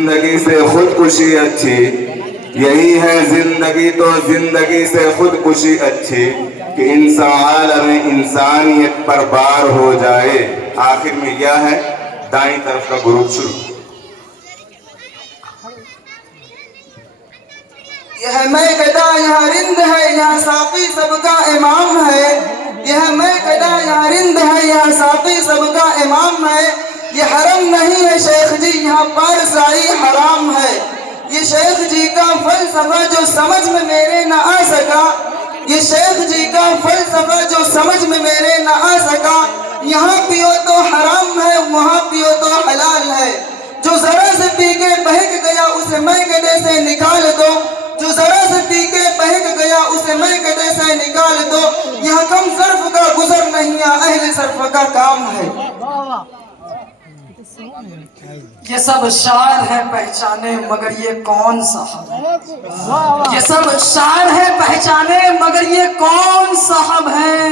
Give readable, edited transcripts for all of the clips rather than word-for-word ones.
जिंदगी से खुदकुशी अच्छी, यही है जिंदगी तो जिंदगी से खुदकुशी अच्छी कि इंसान आलम इंसानियत पर बार हो जाए। आखिर में यह है दाईं तरफ का ग्रुप शुरू। यह मैं गदा यहाँ रिंद है, यहाँ साकी सबका इमाम है। यह मैं गदा यहाँ रिंद है, यहाँ साकी सबका इमाम है। ये हरम नहीं है शेख जी, यहाँ पारसाई हराम है। ये शेख जी का फलसफा जो समझ में मेरे न आ सका, ये शेख जी का फलसफा जो समझ में मेरे न आ सका। यहाँ पियो तो हराम है, वहाँ पियो तो हलाल है। जो जरा से पी के बहक गया उसे मैं गदे से निकाल दो, जो जरा से पी के बहक गया उसे मैं गदे से निकाल दो। यहाँ कम सर्फ का गुजर नहीं, अहले सर्फ का काम है। ये सब शायर है पहचाने मगर ये कौन साहब, ये सब शायर है पहचाने मगर ये कौन साहब है।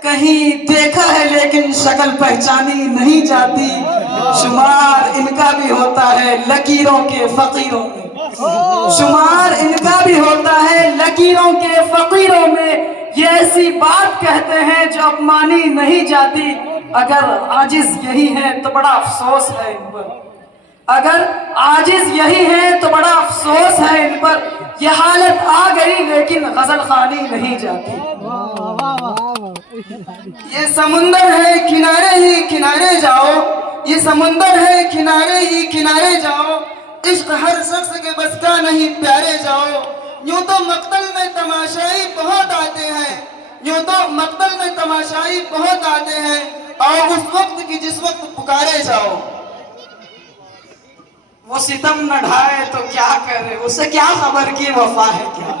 कहीं देखा है लेकिन शक्ल पहचानी नहीं जाती। शुमार इनका भी होता है लकीरों के फकीरों में, शुमार इनका भी होता है लकीरों के फकीरों में। ये ऐसी बात कहते हैं जो अपमानी नहीं जाती। अगर आजिज यही है तो बड़ा अफसोस है इन पर, अगर आजिज यही है तो बड़ा अफसोस है इन पर। ये हालत आ गई लेकिन गजल खानी नहीं जाती। ये समुंदर है किनारे ही किनारे जाओ, ये समुंदर है किनारे ही किनारे जाओ। इश्क हर शख्स के बस का नहीं प्यारे जाओ। यूं तो मक्तल में तमाशाई बहुत आते हैं, यूं तो मक्तल में तमाशाई बहुत आते हैं। आओ उस वक्त की जिस वक्त पुकारे जाओ। वो सितम न ढाए तो क्या करे, उसे क्या खबर की वफा है क्या।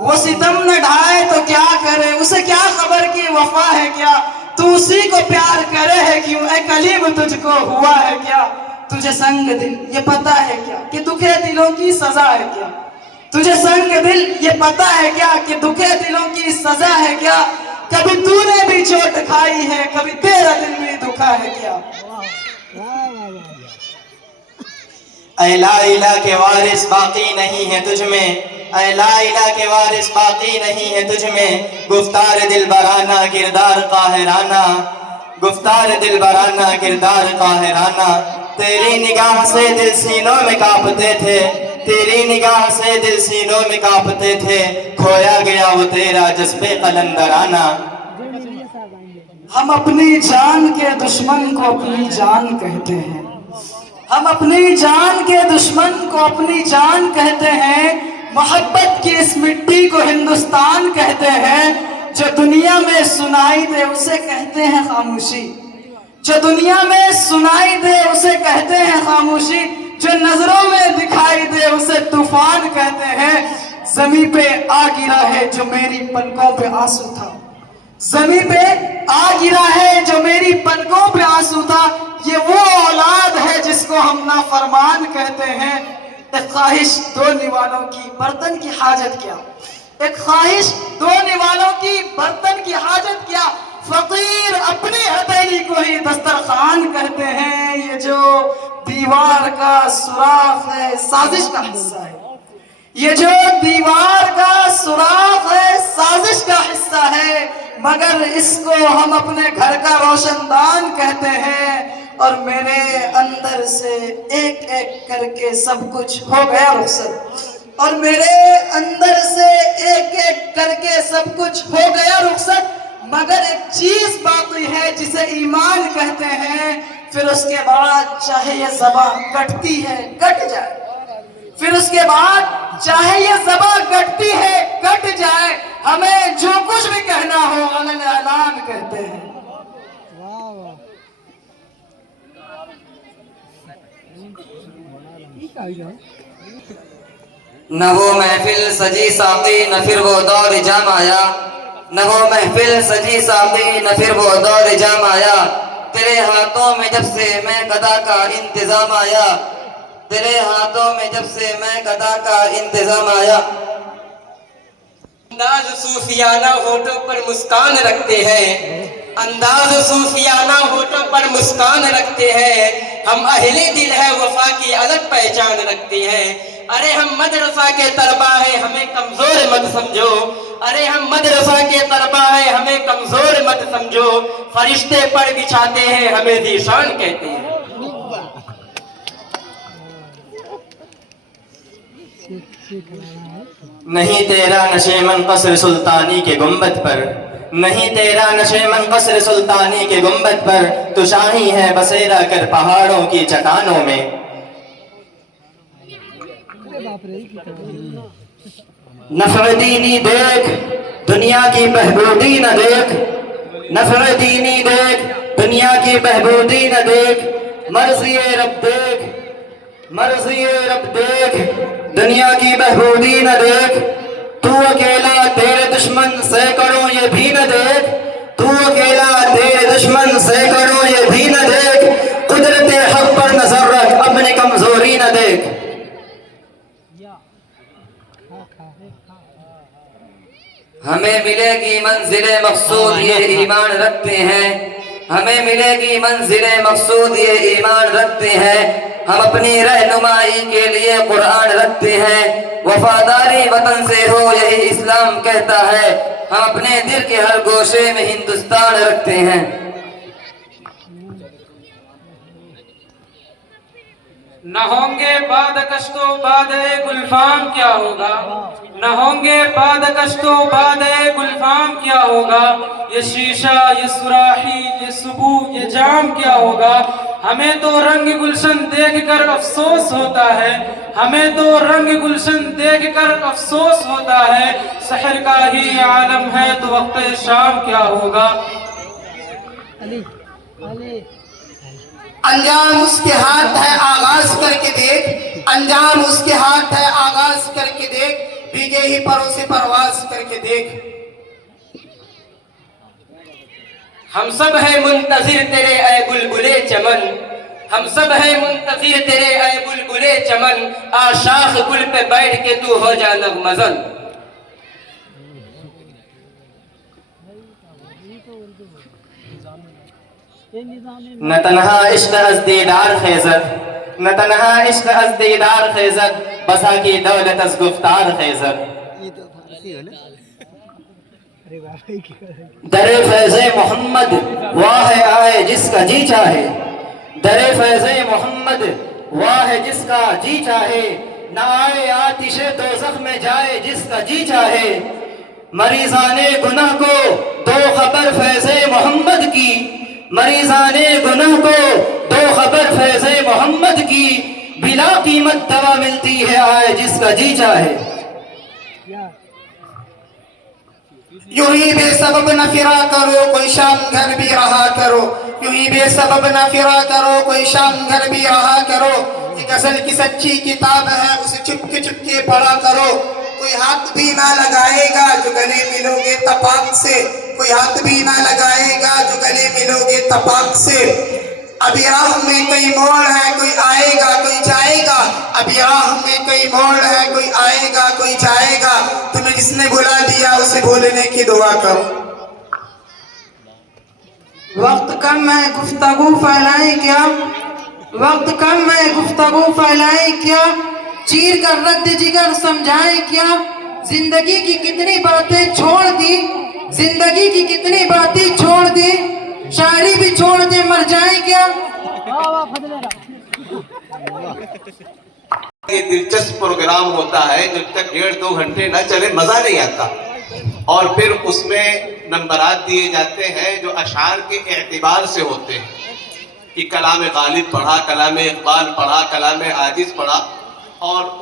वो सितम न ढाए तो क्या करे, उसे क्या खबर की वफा है क्या। तू उसी को प्यार करे है क्यों, ऐ कलीम तुझको हुआ है क्या। तुझे संग दिल ये पता है क्या कि दुखे दिलों की सजा है क्या। तुझे संग दिल ये पता है क्या कि दुखे दिलों की सजा है क्या। कभी तूने भी चोट खाई है, कभी तेरा दिल भी दुखा है क्या। ऐ ला इला के वारिस बाकी नहीं है तुझ में, ऐ ला इला के वारिस बाकी नहीं है तुझ में। गुफ्तार दिल बराना किरदार काहिराना, गुफ्तार दिल बराना किरदार काहिराना। तेरी निगाह से दिल सीनों में कांपते थे, तेरी निगाह से दिल सीनों में कांपते थे। खोया गया वो तेरा जज्बे कलंदराना। हम अपनी जान के दुश्मन को अपनी जान कहते हैं, हम अपनी जान के दुश्मन को अपनी जान कहते हैं। मोहब्बत की इस मिट्टी को हिंदुस्तान कहते हैं। जो दुनिया में सुनाई दे उसे कहते हैं खामोशी, जो दुनिया में सुनाई दे उसे कहते हैं खामोशी। जो नजरों में दिखाई दे उसे तूफान कहते हैं। जमी पे आ गिरा है जो मेरी पलकों पे आंसू था, जमी पे आ गिरा है जो मेरी पलकों पे आंसू था। ये वो औलाद है जिसको हम नाफरमान कहते हैं। एक ख्वाहिश धोने वालों की बर्तन की हाजत क्या, एक ख्वाहिश धोने वालों की बर्तन की हाजत क्या। फकीर अपनी हथेली को ही दस्तरखान कहते हैं। ये जो दीवार का सुराख है साजिश का हिस्सा है, ये जो दीवार का सुराख है साजिश का हिस्सा है। मगर इसको हम अपने घर का रोशनदान कहते हैं। और मेरे अंदर से एक एक करके सब कुछ हो गया रुखसत, और मेरे अंदर से एक एक करके सब कुछ हो गया रुखसत। मगर एक चीज बाकी है जिसे ईमान कहते हैं। फिर उसके बाद चाहे ये ज़बान कटती है कट जाए, फिर उसके बाद चाहे ये ज़बान कटती है कट जाए। हमें जो कुछ भी कहना हो अलग ऐलान कहते हैं। न वो महफिल सजी साकी न फिर वो दौर जाम आया, न वो महफिल सजी साकी न फिर वो दौर जाम आया। तेरे हाथों में जब से मैं गदा का इंतजाम आया, तेरे हाथों में जब से मैं गदा का इंतजाम आया। अंदाज सूफियाना होठों पर मुस्कान रखते हैं, अंदाज सूफियाना होठों पर मुस्कान रखते हैं। हम अहले दिल है वफा की अलग पहचान रखते हैं। अरे हम मदरसा के तलबा है हमें कमजोर मत समझो। अरे हम मदरसा के तलबा है हमें कमजोर मत समझो। फरिश्ते पर बिछाते हैं हमें ज़ीशान कहते हैं। नहीं तेरा नशेमन कसर सुल्तानी के गुंबद पर, नहीं तेरा नशेमन कसर सुल्तानी के गुंबद पर, तो शाही है बसेरा कर पहाड़ों की चट्टानों में। नफ़्र दीनी देख दुनिया की बहबूदी न देख, नफ़्र दीनी देख दुनिया की बहबूदी न देख, मर्ज़ी रब देख, मर्ज़ी रब देख दुनिया की बहबूदी न देख। तू अकेला तेरे दुश्मन सैकड़ों ये भी न देख, तू अकेला तेरे दुश्मन सैकड़ों ये भी न देख। कुदरत हक पर नजर रख अपनी कमजोरी न देख। हमें मिलेगी मंजिले मकसूद ये ईमान रखते हैं, हमें मिलेगी मंजिले मकसूद ये ईमान रखते हैं। हम अपनी रहनुमाई के लिए कुरान रखते हैं, वफादारी वतन से हो यही इस्लाम कहता है। हम अपने दिल के हर गोशे में हिंदुस्तान रखते हैं। न होंगे बाद कश्तो बाद गुलफाम क्या होगा, न होंगे बाद कश्तो बाद गुलफाम क्या होगा। ये शीशा ये सुराही ये सुबह ये जाम क्या होगा। हमें तो रंग गुलशन देखकर अफसोस होता है, हमें तो रंग गुलशन देखकर अफसोस होता है। सहर का ही आलम है तो वक्त शाम क्या होगा। अंजाम उसके हाथ है आगाज करके देख, अंजाम उसके हाथ है आगाज करके देख, भीगे ही परों से परवाज करके देख। हम सब है मुंतजिर तेरे ऐ बुलबुले चमन, हम सब है मुंतजिर तेरे ऐ बुलबुले चमन। आशाख गुल पे बैठ के तू हो जा नगमज़न। न तन्हा इश्क अज़ दीदार खेज़द, न तन्हा इश्क अज़ दीदार खेज़द, बसा की दौलत अज़ गुफ्तार खेज़द। दरे फैज़े मोहम्मद वाह आए जिसका जी चाहे, दरे फैज़े मोहम्मद वाह जिसका जी चाहे। ना आए आतिशे दोज़ख में जाए जिसका जी चाहे। मरीज़ाने गुनाह को दो खबर फैज़े मोहम्मद की, मरीज़ाने गुनाह को दो खबर फैज़े मोहम्मद की। बिला कीमत दवा मिलती है आए जिसका जी चाहे। यूं ही बेसबब न फिरा करो कोई शाम घर भी रहा करो, यूं ही बेसबब न फिरा करो कोई शाम घर भी रहा करो। ये गजल की सच्ची किताब है उसे चुपके चुपके पढ़ा करो। कोई हाथ भी ना लगाएगा जो गले मिलोगे तपाक से, कोई हाथ भी ना लगाएगा जो गले मिलोगे तपाक से। अभी राह में कई मोड़ है कोई आएगा कोई जाएगा, अभी राह में कई मोड़ है कोई आएगा कोई जाएगा। तुम्हें जिसने भुला दिया उसे भूलने की दुआ करो। वक्त कम है गुफ्तगू फैलाएं क्या, वक्त कम है गुफ्तगू फैलाएं क्या, चीर कर रद्द जिगर समझाएं क्या। जिंदगी की कितनी बातें छोड़ दी, जिंदगी की कितनी बातें छोड़ दी, शायरी भी छोड़ दे मर जाए क्या। ये दिलचस्प प्रोग्राम होता है जब तक 1.5-2 घंटे न चले मजा नहीं आता। और फिर उसमें नंबरात दिए जाते हैं जो अशार के एतबार से होते हैं कि कलाम गालिब पढ़ा, कलाम इकबाल पढ़ा, कलाम आजिज पढ़ा। और